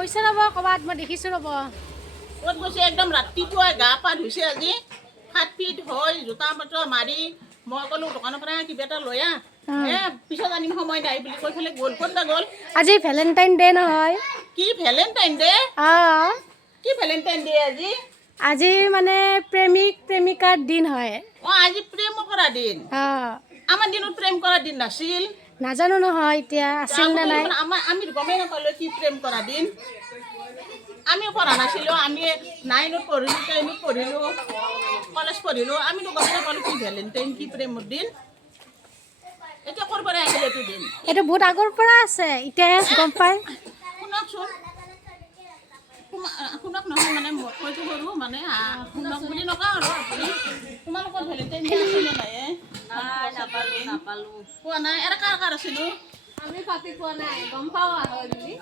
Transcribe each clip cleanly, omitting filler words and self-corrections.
গৈছে ৰ'ব ক'ৰবাত মই দেখিছোঁ ৰ'ব। ক'ত গৈছে একদম ৰাতিপুৱাই গা পা ধুইছে আজি হাত পিঠ হৈ জোতা পাতোৱা মাৰি মই ক'লো দোকানৰ পৰা কিবা এটা লৈ আহ পিছত আনিম সময় নাই বুলি কৈ পেলাই গ'ল ক'ত বা গ'ল আজি ভেলেণ্টাইন ডে নহয় কি ভেলেণ্টাইন ডে কি ভেলেণ্টাইন ডে আজি আজি মানে প্ৰেমিক প্ৰেমিকাৰ দিন হয় আজি প্ৰেম কৰা দিন আমাৰ দিনত প্ৰেম কৰা দিন নাছিল নাজানো নহয় এতিয়া আছিল নে নাই আমি গমেই নাপালোঁ কি প্ৰেম কৰা দিন আমি পঢ়া নাছিলোঁ আমি 9ত পঢ়িলোঁ 10ত পঢ়িলোঁ কলেজ পঢ়িলোঁ আমিতো গমেই নাপালোঁ কি ভেলেণ্টাইন কি প্ৰেমৰ দিন এতিয়া ক'ৰ পৰা আহিল এইটো দিন এইটো বহুত আগৰ পৰা আছে এতিয়াহে গম পায় শুনকচোন শুনক নহয় মানে মই কৈছোঁ কৰোঁ মানে শুনক বুলি নকওঁ আৰু আপুনি তোমালোকৰ ভেলেণ্টাইন ডে আছিলে নাই নাপালোঁ পোৱা নাই এটা কাৰ কাৰ আছিলোঁ আমি পাতি পোৱা নাই গম পাওঁ আৰু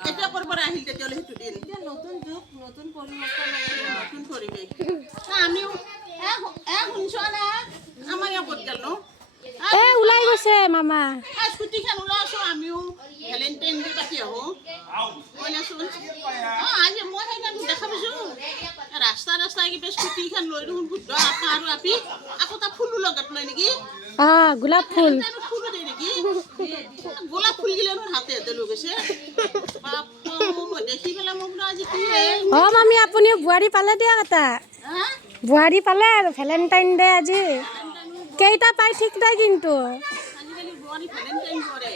এতিয়া ক'ৰ পৰা আহিল তেতিয়াহ'লে সেইটো দিন এতিয়া নতুন যুগ নতুন পৰিৱৰ্তন নতুন পৰিৱেশ আমিও শুনিছোঁ না আমাৰ ইয়াত ক'ত গ'ল ওলাই গৈছে মামা স্কুটিখন ওলাইছোঁ আমিও ভেলেণ্টাইন ডে পাতি আহোঁ কৈলাচোন আজি মই সেইকাৰণে দেখা পাইছোঁ ৰাস্তাই কিবা স্কুটিখন লৈ দেখোন শুদ্ধ আপা আৰু আপি আকৌ তাত ফুলো লগাত লয় নেকি গোলাপ ফুল ফুলো দিয়ে নেকি গোলাপ ফুল গিলে হাতে লৈ গৈছে দেখি পেলাই মোক আজি কি মামী আপুনিও বোৱাৰী পালে দিয়ক এটা বোৱাৰী পালে আৰু ভেলেণ্টাইন ডে আজি কেইটা পাই ঠিক নাই কিন্তু আজিকালি বোৱাৰী ভেলেণ্টাইন কৰে